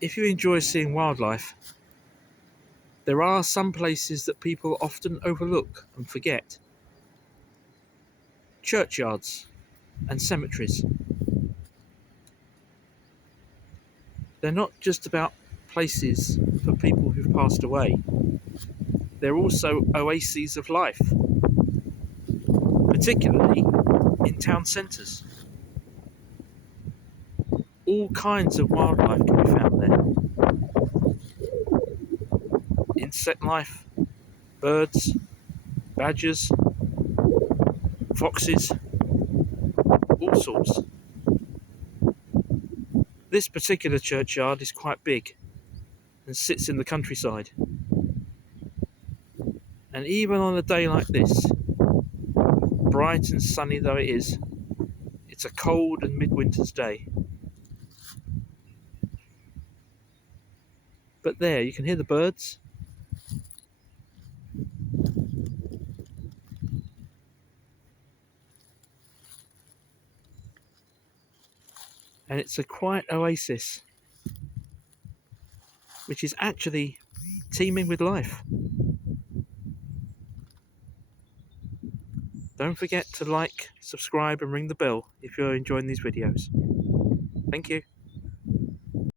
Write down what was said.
If you enjoy seeing wildlife, there are some places that people often overlook and forget. Churchyards and cemeteries. They're not just about places for people who've passed away. They're also oases of life, particularly in town centres. All kinds of wildlife can be found there. Insect life, birds, badgers, foxes, all sorts. This particular churchyard is quite big and sits in the countryside. And even on a day like this, bright and sunny though it is, it's a cold and midwinter's day. But there, you can hear the birds. And it's a quiet oasis, which is actually teeming with life. Don't forget to like, subscribe and ring the bell if you're enjoying these videos. Thank you.